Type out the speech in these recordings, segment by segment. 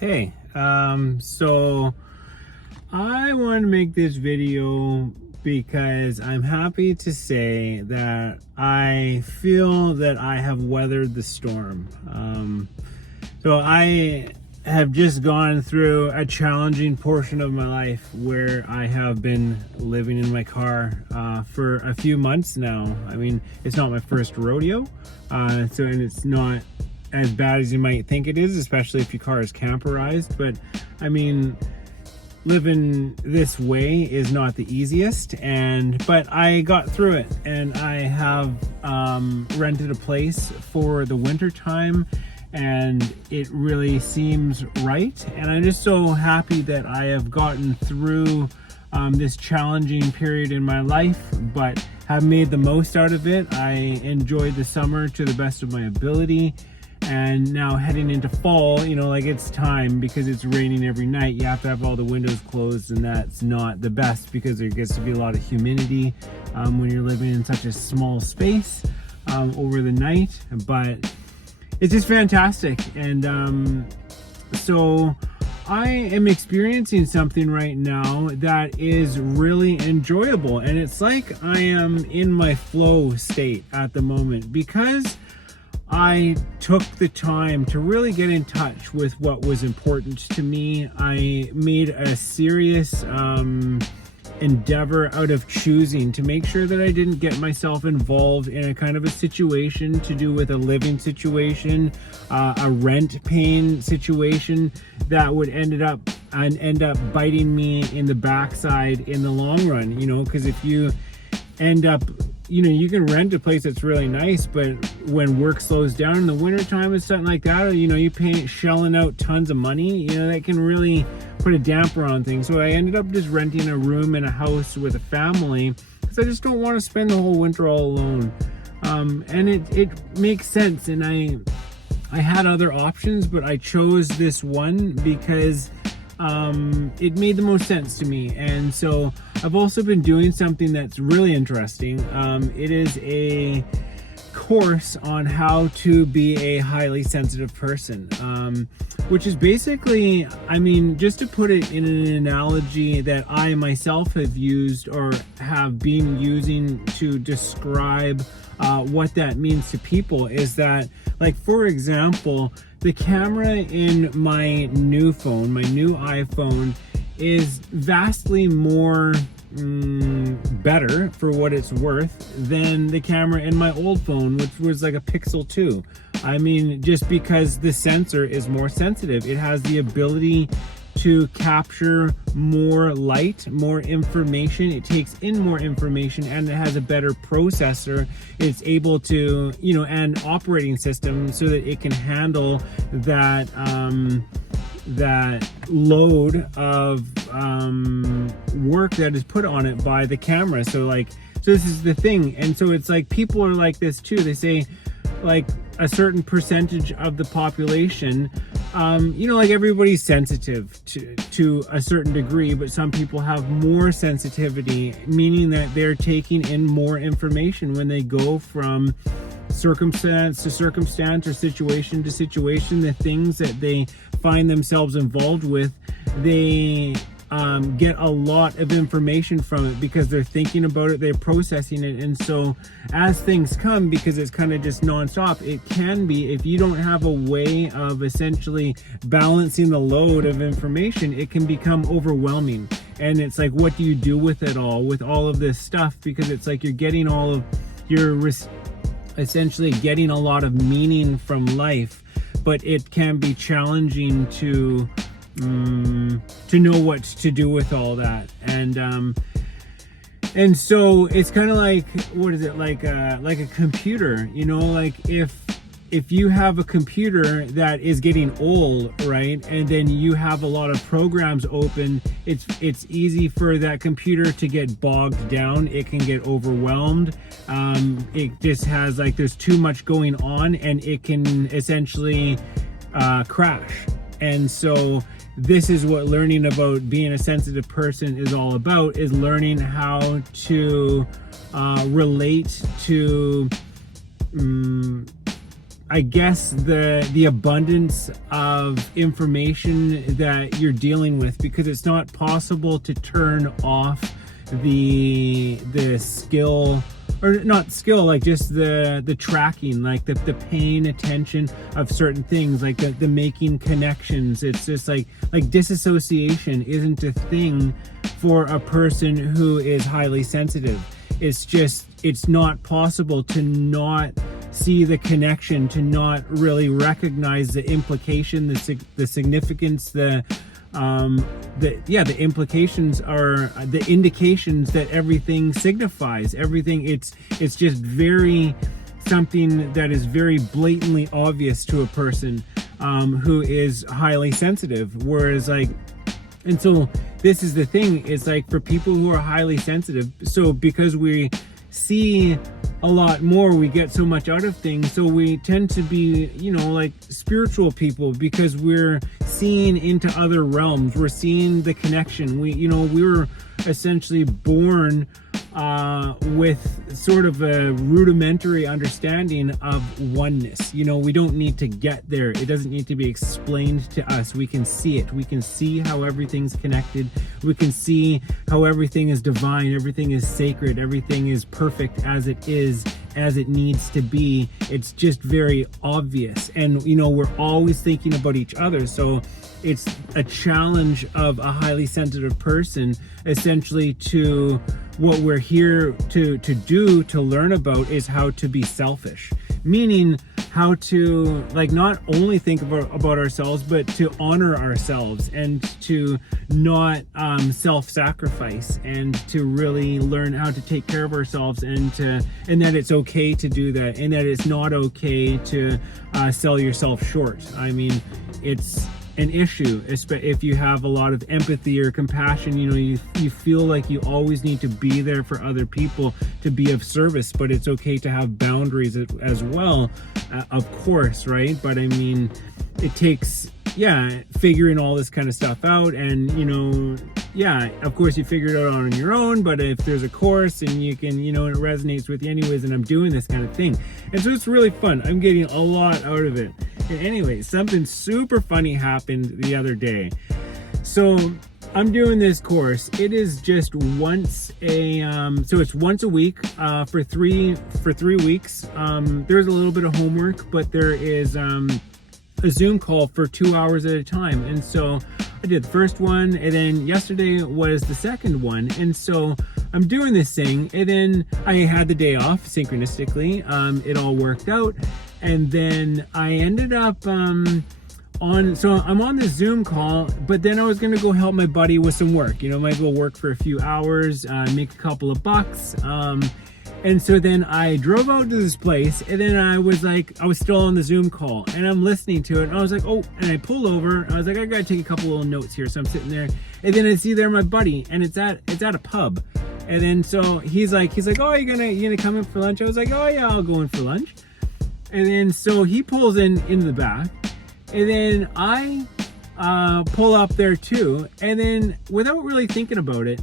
Hey, so I want to make this video because I'm happy to say that I feel that I have weathered the storm. So I have just gone through a challenging portion of my life where I have been living in my car for a few months now. I mean, it's not my first rodeo, and it's not as bad as you might think it is, especially if your car is camperized. But I mean, living this way is not the easiest, but I got through it, and I have rented a place for the winter time, and it really seems right. And I'm just so happy that I have gotten through this challenging period in my life, but have made the most out of it. I enjoyed the summer to the best of my ability. And now heading into fall, it's time, because it's raining every night. You have to have all the windows closed, and that's not the best because there gets to be a lot of humidity when you're living in such a small space over the night. But it's just fantastic. And so I am experiencing something right now that is really enjoyable. And it's like I am in my flow state at the moment, because I took the time to really get in touch with what was important to me. I made a serious endeavor out of choosing to make sure that I didn't get myself involved in a kind of a situation to do with a living situation, a rent paying situation that would end up biting me in the backside in the long run. Because if you end up, you can rent a place that's really nice, but when work slows down in the wintertime and something like that, or you shelling out tons of money, that can really put a damper on things. So I ended up just renting a room in a house with a family, because I just don't want to spend the whole winter all alone. And it makes sense, and I had other options, but I chose this one because it made the most sense to me. And so I've also been doing something that's really interesting. It is a course on how to be a highly sensitive person, which is basically, just to put it in an analogy that I myself have used or have been using to describe what that means to people, is that, like, for example, the camera in my new phone, my new iPhone, is vastly more better for what it's worth than the camera in my old phone, which was like a Pixel 2. Just because the sensor is more sensitive, it has the ability to capture more light, more information. It takes in more information, and it has a better processor. It's able to, and operating system, so that it can handle that that load of work that is put on it by the camera. So this is the thing. And so it's like, people are like this too. They say, like, a certain percentage of the population, everybody's sensitive to a certain degree, but some people have more sensitivity, meaning that they're taking in more information when they go from circumstance to circumstance, or situation to situation. The things that they find themselves involved with, they get a lot of information from it, because they're thinking about it, they're processing it. And so as things come, because it's kind of just nonstop, it can be, if you don't have a way of essentially balancing the load of information, it can become overwhelming. And it's like, what do you do with it all, with all of this stuff? Because it's like you're essentially getting a lot of meaning from life, but it can be challenging to know what to do with all that. And so it's kind of like, what is it, like a computer, like if you have a computer that is getting old, right, and then you have a lot of programs open, it's easy for that computer to get bogged down. It can get overwhelmed. It just has, like, there's too much going on, and it can essentially crash. And so this is what learning about being a sensitive person is all about, is learning how to relate to I guess the abundance of information that you're dealing with, because it's not possible to turn off the skill, or not skill, like just the tracking, like the paying attention of certain things, like the making connections. It's just like disassociation isn't a thing for a person who is highly sensitive. It's not possible to not see the connection, to not really recognize the implication, the significance, the implications are the indications that everything signifies. Everything, it's just very something that is very blatantly obvious to a person who is highly sensitive. Whereas and so this is the thing, it's like for people who are highly sensitive, so because we see a lot more, we get so much out of things, so we tend to be, like spiritual people, because we're seeing into other realms, we're seeing the connection. We were essentially born with sort of a rudimentary understanding of oneness. We don't need to get there. It doesn't need to be explained to us. We can see it. We can see how everything's connected. We can see how everything is divine, everything is sacred, everything is perfect as it is, as it needs to be. It's just very obvious. And we're always thinking about each other. So it's a challenge of a highly sensitive person, essentially, to what we're here to do, to learn about, is how to be selfish. Meaning how to not only think about ourselves, but to honor ourselves, and to not self-sacrifice, and to really learn how to take care of ourselves, and that it's okay to do that, and that it's not okay to sell yourself short. I mean, it's an issue if you have a lot of empathy or compassion. You feel like you always need to be there for other people, to be of service, but it's okay to have boundaries as well, of course, right? But I mean, it takes figuring all this kind of stuff out, and of course you figure it out on your own, but if there's a course and you can, it resonates with you anyways, and I'm doing this kind of thing, and so it's really fun. I'm getting a lot out of it. And anyway, something super funny happened the other day. So I'm doing this course. It is just once it's once a week for three weeks. There's a little bit of homework, but there is a Zoom call for 2 hours at a time. And so I did the first one, and then yesterday was the second one. And so I'm doing this thing, and then I had the day off synchronistically. It all worked out. And then I ended up so I'm on the Zoom call, but then I was going to go help my buddy with some work. Might go work for a few hours, make a couple of bucks. And so then I drove out to this place, and then I was still on the Zoom call, and I'm listening to it, and I was like, oh, and I pulled over, and I was like, I gotta take a couple little notes here. So I'm sitting there, and then I see there my buddy, and it's at a pub. And then so he's like, oh, you gonna come in for lunch? I was like, oh yeah, I'll go in for lunch. And then so he pulls into the back, and then I pull up there too, and then without really thinking about it,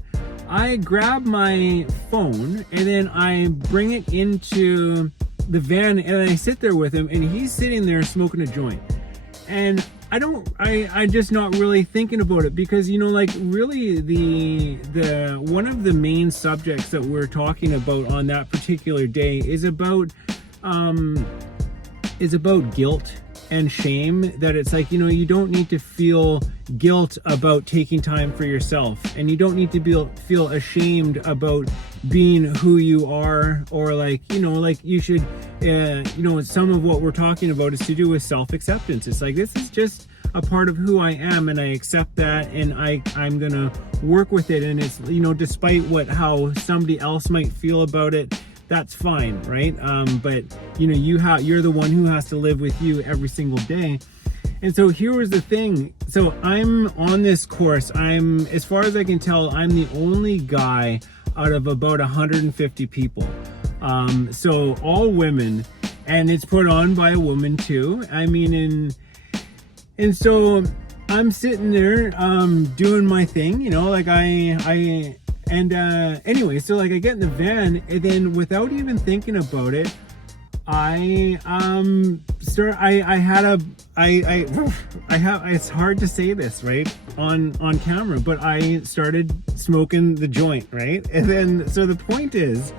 I grab my phone, and then I bring it into the van, and I sit there with him, and he's sitting there smoking a joint. And I just not really thinking about it, because really the one of the main subjects that we're talking about on that particular day is about guilt and shame. That it's you don't need to feel guilt about taking time for yourself, and you don't need to feel ashamed about being who you are, or you should some of what we're talking about is to do with self-acceptance. It's this is just a part of who I am, and I accept that, and I'm gonna work with it, and it's despite how somebody else might feel about it, that's fine, right? But you're the one who has to live with you every single day. And so here was the thing. So I'm on this course. As far as I can tell, I'm the only guy out of about 150 people. So all women, and it's put on by a woman too. I mean, and so I'm sitting there doing my thing, anyway, so I get in the van, and then without even thinking about it, I have, it's hard to say this right on camera, but I started smoking the joint, right? And then so the point is,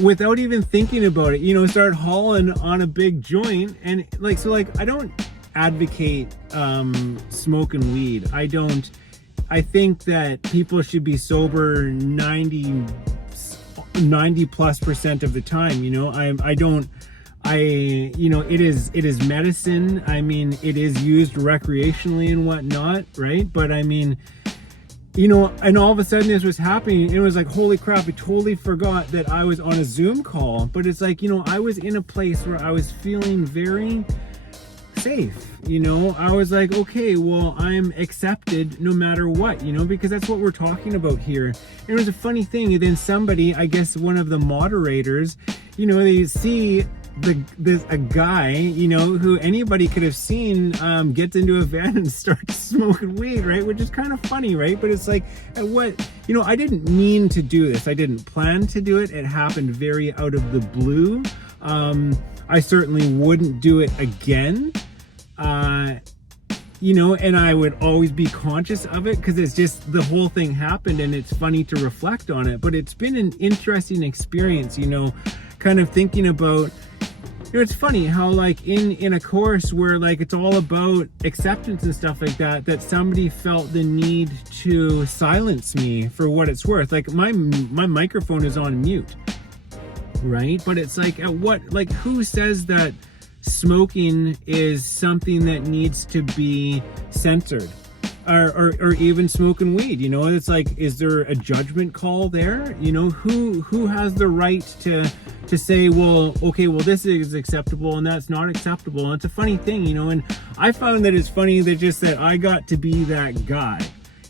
without even thinking about it, start hauling on a big joint. And like, so like, I don't advocate smoking weed. I think that people should be sober 90 plus % of the time. It is medicine. I mean, it is used recreationally and whatnot, right? But I mean, and all of a sudden this was happening. It was like, holy crap, I totally forgot that I was on a Zoom call. But it's like, I was in a place where I was feeling very safe. I was like, okay, well, I'm accepted no matter what, because that's what we're talking about here. And it was a funny thing. And then somebody, I guess one of the moderators, they see a guy, who anybody could have seen, gets into a van and starts smoking weed, right? Which is kind of funny, right? But it's like, I didn't mean to do this. I didn't plan to do it. It happened very out of the blue. I certainly wouldn't do it again. And I would always be conscious of it because it's just the whole thing happened and it's funny to reflect on it. But it's been an interesting experience, kind of thinking about, it's funny how like in a course where like it's all about acceptance and stuff like that somebody felt the need to silence me for what it's worth. Like my microphone is on mute, right? But it's like, who says that smoking is something that needs to be censored, or even smoking weed? It's like, is there a judgment call there? Who has the right to say, well, okay, well, this is acceptable and that's not acceptable? And it's a funny thing, and I found that it's funny that I got to be that guy,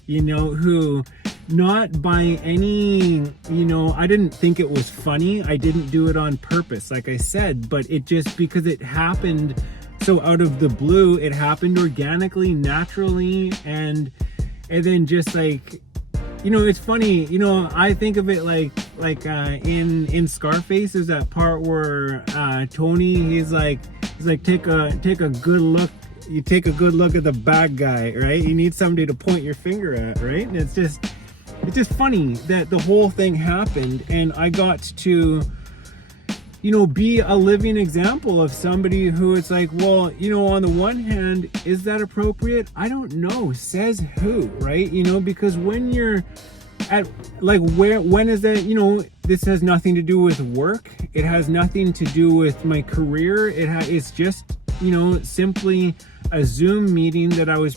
who, not by any, I didn't think it was funny. I didn't do it on purpose, like I said, but it just, because it happened so out of the blue, it happened organically, naturally, and then just like, it's funny, I think of it like in Scarface, there's that part where Tony, he's like take a good look. You take a good look at the bad guy, right? You need somebody to point your finger at, right? And it's just funny that the whole thing happened, and I got to, be a living example of somebody who it's like, well, on the one hand, is that appropriate? I don't know. Says who, right? Because when you're at like, when is that, this has nothing to do with work. It has nothing to do with my career. It's just, simply a Zoom meeting that I was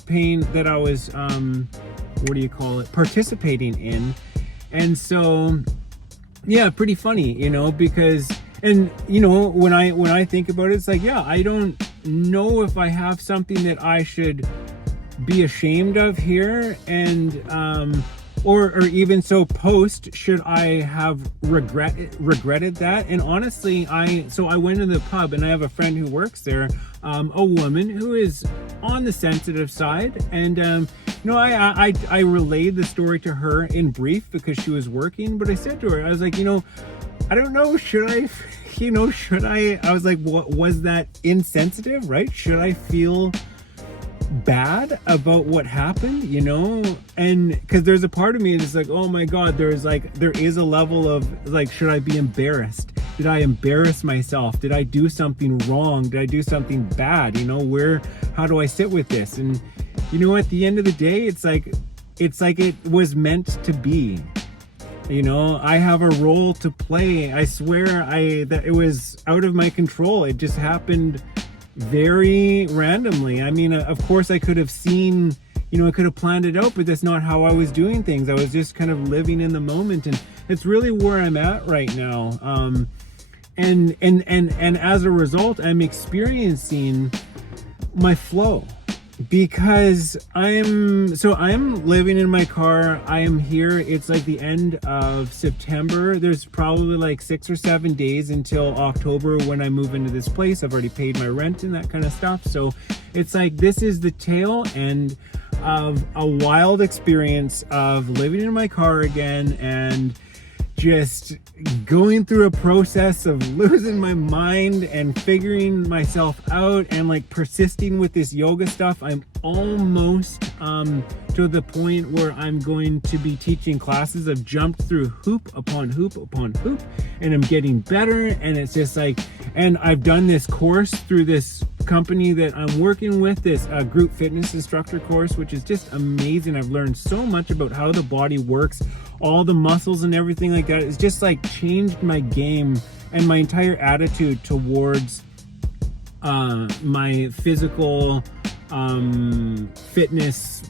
participating in. And so, yeah, pretty funny, because, and when I think about it, it's like, yeah, I don't know if I have something that I should be ashamed of here, and or even so post, should I have regretted that? And honestly, I went to the pub, and I have a friend who works there, a woman who is on the sensitive side, and I relayed the story to her in brief because she was working, but I said to her, I was like, I don't know, should I, I was like, what was that insensitive, right? Should I feel bad about what happened, and because there's a part of me that's like, oh my god, there is a level of like, should I be embarrassed? Did I embarrass myself? Did I do something wrong? Did I do something bad? How do I sit with this? And at the end of the day, it's like it was meant to be. I have a role to play. I swear that it was out of my control. It just happened very randomly. I mean, of course I could have seen, I could have planned it out, but that's not how I was doing things. I was just kind of living in the moment, and it's really where I'm at right now. And as a result, I'm experiencing my flow, because I'm living in my car. I am here. It's like the end of September. There's probably like 6 or 7 days until October when I move into this place. I've already paid my rent and that kind of stuff. So it's like, this is the tail end of a wild experience of living in my car again, and just going through a process of losing my mind and figuring myself out and like persisting with this yoga stuff. I'm almost to the point where I'm going to be teaching classes. I've jumped through hoop upon hoop upon hoop, and I'm getting better. And it's just like, and I've done this course through this company that I'm working with, this group fitness instructor course, which is just amazing. I've learned so much about how the body works, all the muscles and everything like that. It's just like changed my game and my entire attitude towards my physical fitness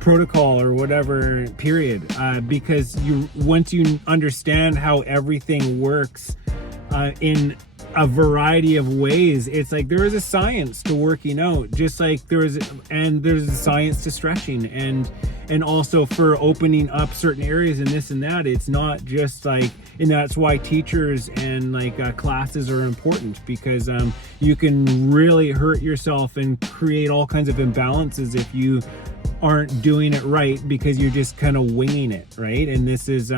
protocol or whatever, period. Because once you understand how everything works in a variety of ways, it's like there is a science to working out, just like there's a science to stretching and also for opening up certain areas and this and that. It's not just like, and that's why teachers and like classes are important, because you can really hurt yourself and create all kinds of imbalances if you aren't doing it right, because you're just kind of winging it, right? And this is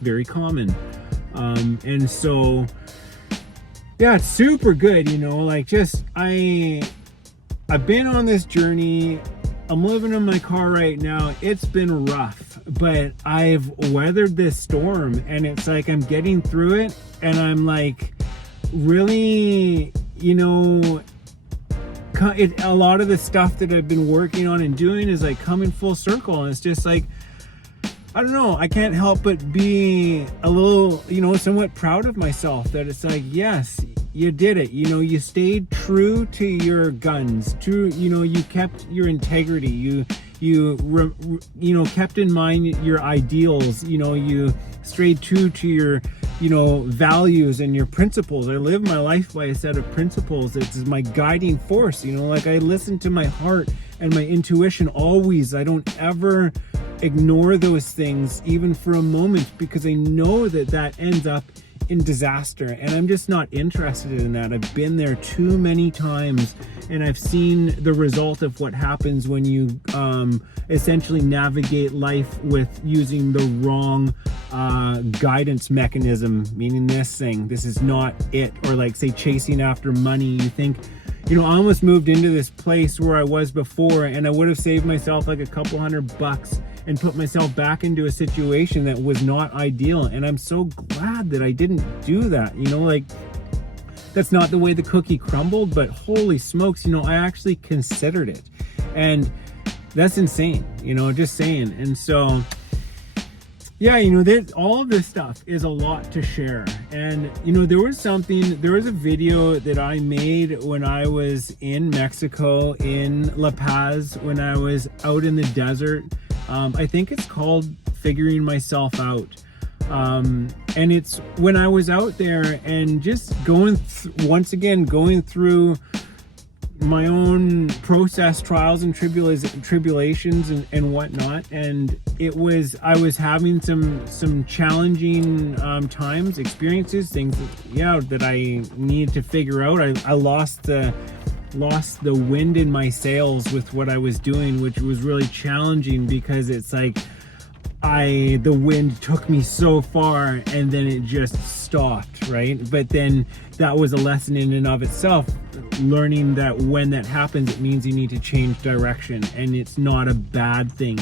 very common. And so yeah, it's super good, like just I've been on this journey. I'm living in my car right now. It's been rough, but I've weathered this storm, and it's like I'm getting through it, and I'm like really, a lot of the stuff that I've been working on and doing is like coming full circle. And it's just like, I don't know, I can't help but be a little, somewhat proud of myself, that it's like, yes, you did it. You stayed true to your guns, you kept your integrity. You kept in mind your ideals. You strayed true to your, values and your principles. I live my life by a set of principles. It's my guiding force. Like I listen to my heart and my intuition always. I don't ever ignore those things even for a moment, because I know that ends up in disaster, and I'm just not interested in that. I've been there too many times, and I've seen the result of what happens when you essentially navigate life with using the wrong guidance mechanism, meaning this is not it. Or like, say, chasing after money. You think, I almost moved into this place where I was before, and I would have saved myself like a couple $100 and put myself back into a situation that was not ideal. And I'm so glad that I didn't do that. Like, that's not the way the cookie crumbled, but holy smokes, I actually considered it. And that's insane, just saying. And so, yeah, all of this stuff is a lot to share. And, there was a video that I made when I was in Mexico, in La Paz, when I was out in the desert. I think it's called Figuring Myself Out. And it's when I was out there and just going through my own process, trials and tribulations and whatnot. And I was having some challenging times, experiences, things that I needed to figure out. I lost the wind in my sails with what I was doing, which was really challenging, because it's like the wind took me so far and then it just stopped, right? But then that was a lesson in and of itself, learning that when that happens, it means you need to change direction, and it's not a bad thing.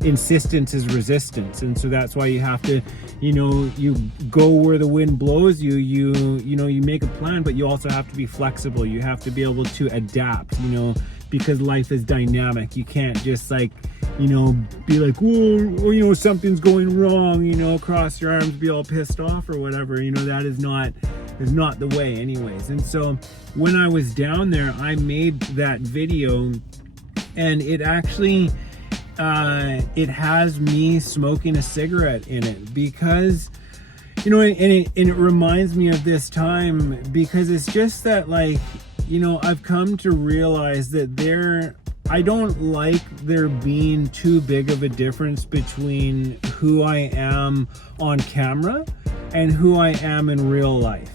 Insistence is resistance, and so that's why you have to, you go where the wind blows you. You make a plan, but you also have to be flexible. You have to be able to adapt, because life is dynamic. You can't just like, be like, whoa, something's going wrong, cross your arms, be all pissed off or whatever. That is not the way anyways. And so when I was down there, I made that video, and it actually it has me smoking a cigarette in it, because and it reminds me of this time, because it's just that, like, I've come to realize that I don't like there being too big of a difference between who I am on camera and who I am in real life.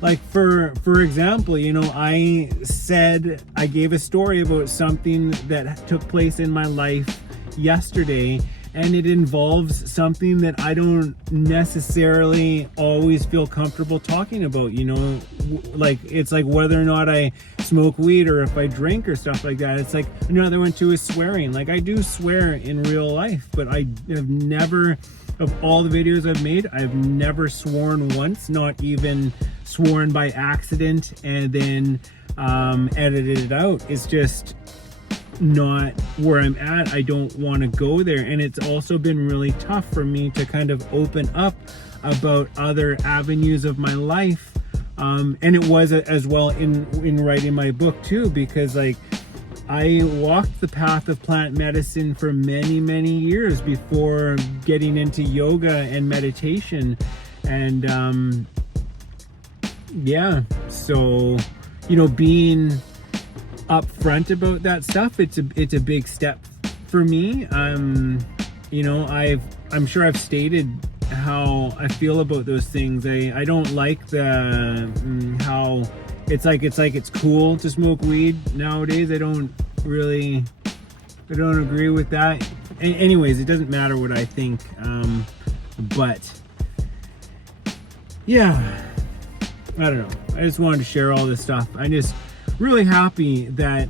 Like, for example, I gave a story about something that took place in my life yesterday, and it involves something that I don't necessarily always feel comfortable talking about, you know, like it's like whether or not I smoke weed or if I drink or stuff like that. It's like another one too is swearing. Like I do swear in real life, but I have never, of all the videos I've made, I've never sworn once, not even sworn by accident and then edited it out. It's just not where I'm at. I don't want to go there, and it's also been really tough for me to kind of open up about other avenues of my life, and it was as well in writing my book too, because like I walked the path of plant medicine for many years before getting into yoga and meditation, and yeah, so you know, being upfront about that stuff, it's a big step for me. You know, I'm sure I've stated how I feel about those things. I don't like the how it's cool to smoke weed nowadays. I don't agree with that. Anyways, it doesn't matter what I think, but yeah, I don't know. I just wanted to share all this stuff. I'm just really happy that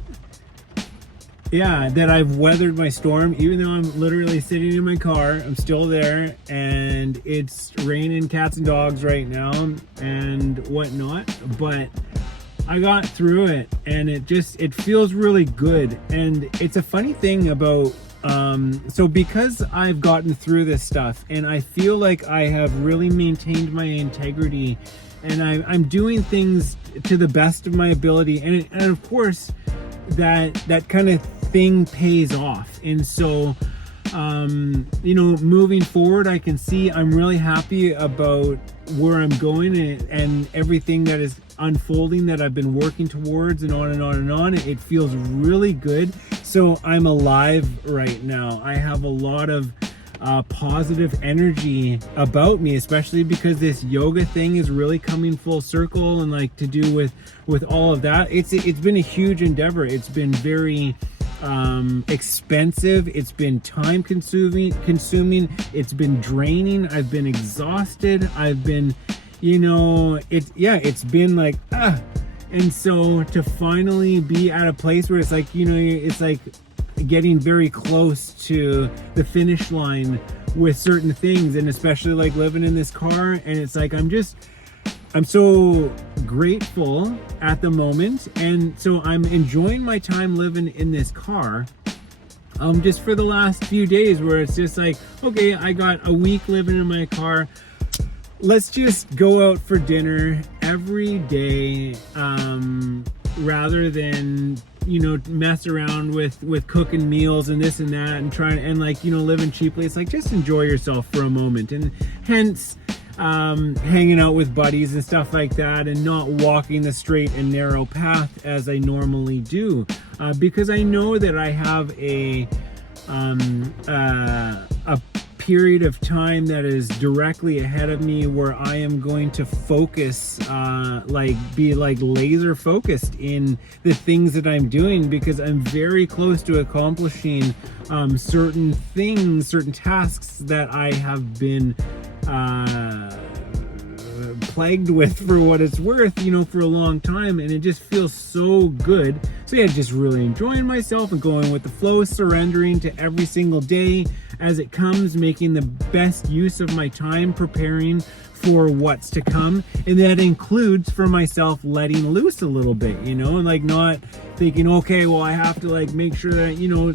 I've weathered my storm, even though I'm literally sitting in my car. I'm still there, and it's raining cats and dogs right now and whatnot, but I got through it, and it feels really good. And it's a funny thing about so because I've gotten through this stuff and I feel like I have really maintained my integrity, and I'm doing things to the best of my ability, and of course that kind of thing pays off. And so you know, moving forward, I can see I'm really happy about where I'm going and everything that is unfolding that I've been working towards, and on and on and on. It feels really good. So I'm alive right now. I have a lot of positive energy about me, especially because this yoga thing is really coming full circle, and like to do with all of that. It's been a huge endeavor. It's been very expensive. It's been time consuming. It's been draining. I've been exhausted. I've been, you know, it's been like, and so to finally be at a place where it's like, you know, it's like getting very close to the finish line with certain things, and especially like living in this car, and it's like I'm so grateful at the moment, and so I'm enjoying my time living in this car. Just for the last few days, where it's just like, okay, I got a week living in my car. Let's just go out for dinner every day, rather than, you know, mess around with cooking meals and this and that and trying and like, you know, living cheaply. It's like, just enjoy yourself for a moment, and hence hanging out with buddies and stuff like that, and not walking the straight and narrow path as I normally do, because I know that I have a period of time that is directly ahead of me where I am going to focus, be laser focused in the things that I'm doing, because I'm very close to accomplishing certain things, certain tasks that I have been plagued with, for what it's worth, you know, for a long time, and it just feels so good. So yeah, just really enjoying myself and going with the flow, surrendering to every single day as it comes, making the best use of my time, preparing for what's to come. And that includes, for myself, letting loose a little bit, you know, and like not thinking, okay, well, I have to like make sure that, you know,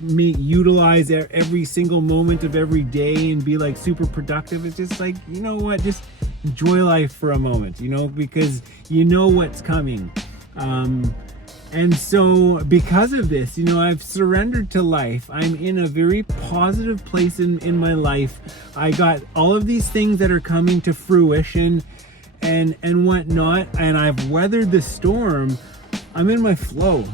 utilize every single moment of every day and be like super productive. It's just like, you know what, just enjoy life for a moment, you know, because you know what's coming. And so because of this, you know, I've surrendered to life. I'm in a very positive place in my life. I got all of these things that are coming to fruition and whatnot, and I've weathered the storm. I'm in my flow,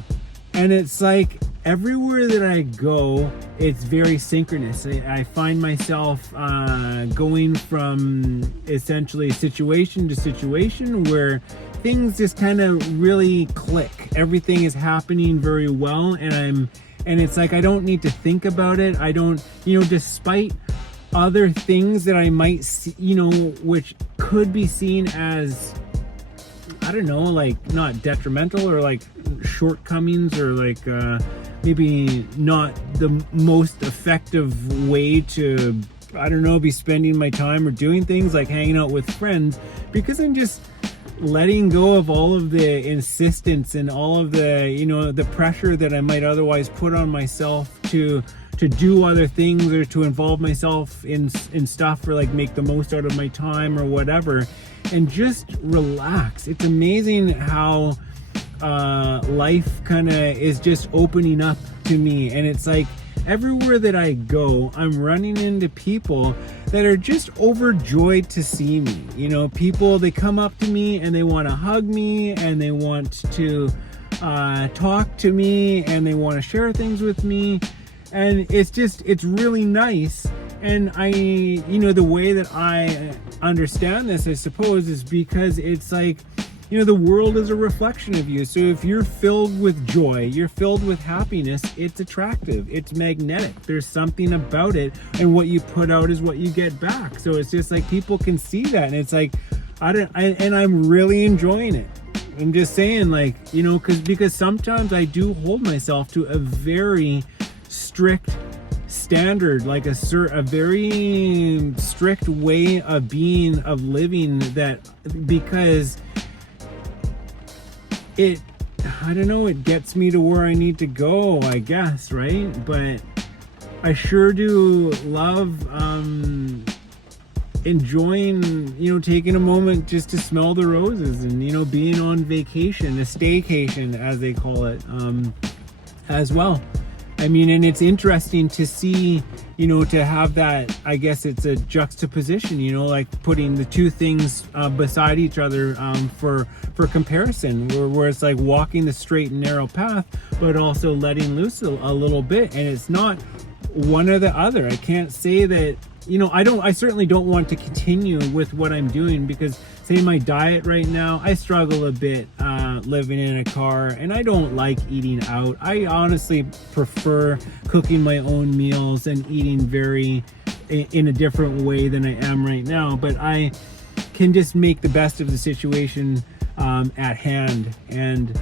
and it's like everywhere that I go, it's very synchronous. I find myself going from essentially situation to situation where things just kind of really click. Everything is happening very well, and I'm And it's like, I don't need to think about it. I don't, despite other things that I might see, which could be seen as, I don't know, like not detrimental or like shortcomings or like maybe not the most effective way to, I don't know, be spending my time or doing things like hanging out with friends, because I'm just letting go of all of the insistence and all of the, the pressure that I might otherwise put on myself to do other things or to involve myself in stuff or like make the most out of my time or whatever, and just relax. It's amazing how life kind of is just opening up to me. And it's like everywhere that I go, I'm running into people that are just overjoyed to see me. People, they come up to me and they want to hug me and they want to talk to me and they want to share things with me. And it's really nice. And the way that I understand this, I suppose, is because it's like, the world is a reflection of you. So if you're filled with joy, you're filled with happiness, it's attractive, it's magnetic. There's something about it, and what you put out is what you get back. So it's just like people can see that, and it's like, and I'm really enjoying it. I'm just saying, like, because sometimes I do hold myself to a very strict standard, like a very strict way of being, of living, that because it gets me to where I need to go, I guess, right? But I sure do love enjoying, taking a moment just to smell the roses and, being on vacation, a staycation as they call it, as well. I mean, and it's interesting to see, to have that, I guess it's a juxtaposition, like putting the two things beside each other for comparison, where it's like walking the straight and narrow path, but also letting loose a little bit. And it's not one or the other. I can't say that, I certainly don't want to continue with what I'm doing, because say my diet right now, I struggle a bit living in a car, and I don't like eating out. I honestly prefer cooking my own meals and eating in a different way than I am right now, but I can just make the best of the situation at hand. And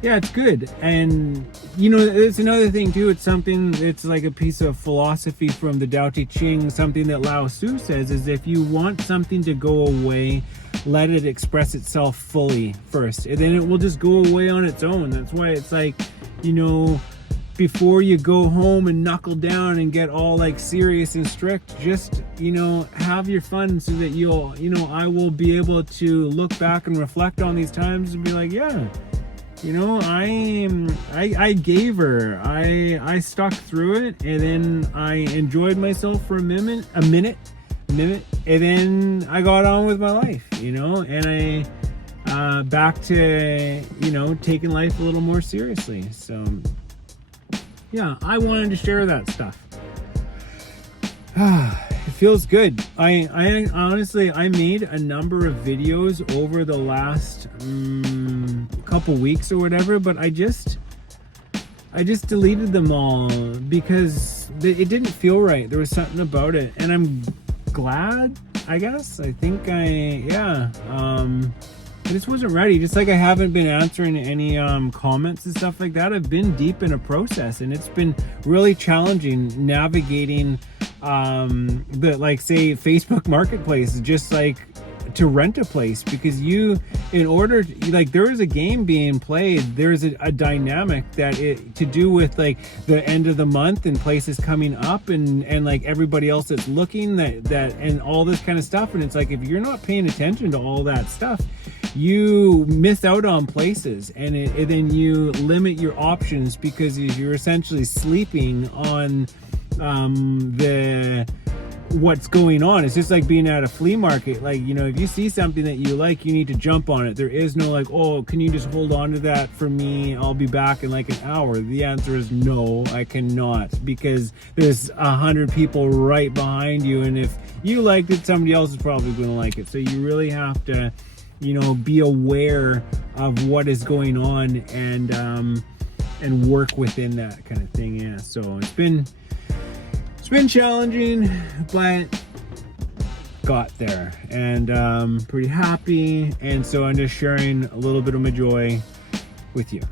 yeah, it's good. And it's another thing too, it's like a piece of philosophy from the Tao Te Ching, something that Lao Tzu says is, if you want something to go away, let it express itself fully first, and then it will just go away on its own. That's why it's like, before you go home and knuckle down and get all like serious and strict, just have your fun, so that I will be able to look back and reflect on these times and be like, yeah, I gave her, I stuck through it, and then I enjoyed myself for a minute, and then I got on with my life, and I back to taking life a little more seriously. So yeah, I wanted to share that stuff. It feels good. I honestly, I made a number of videos over the last couple weeks or whatever, but I just deleted them all because it didn't feel right. There was something about it, and I'm glad, I guess. I think I just wasn't ready. Just like I haven't been answering any comments and stuff like that. I've been deep in a process, and it's been really challenging navigating the, like, say, Facebook Marketplace, just like to rent a place, because in order to, like, there is a game being played, there's a dynamic that to do with like the end of the month and places coming up and like everybody else that's looking that and all this kind of stuff. And it's like, if you're not paying attention to all that stuff, you miss out on places, and then you limit your options, because you're essentially sleeping on what's going on. It's just like being at a flea market. Like, if you see something that you like, you need to jump on it. There is no like, oh, can you just hold on to that for me? I'll be back in like an hour. The answer is no, I cannot, because there's 100 people right behind you, and if you liked it, somebody else is probably going to like it. So you really have to be aware of what is going on, and and work within that kind of thing. Yeah, so it's been challenging, but got there, and pretty happy. And so I'm just sharing a little bit of my joy with you.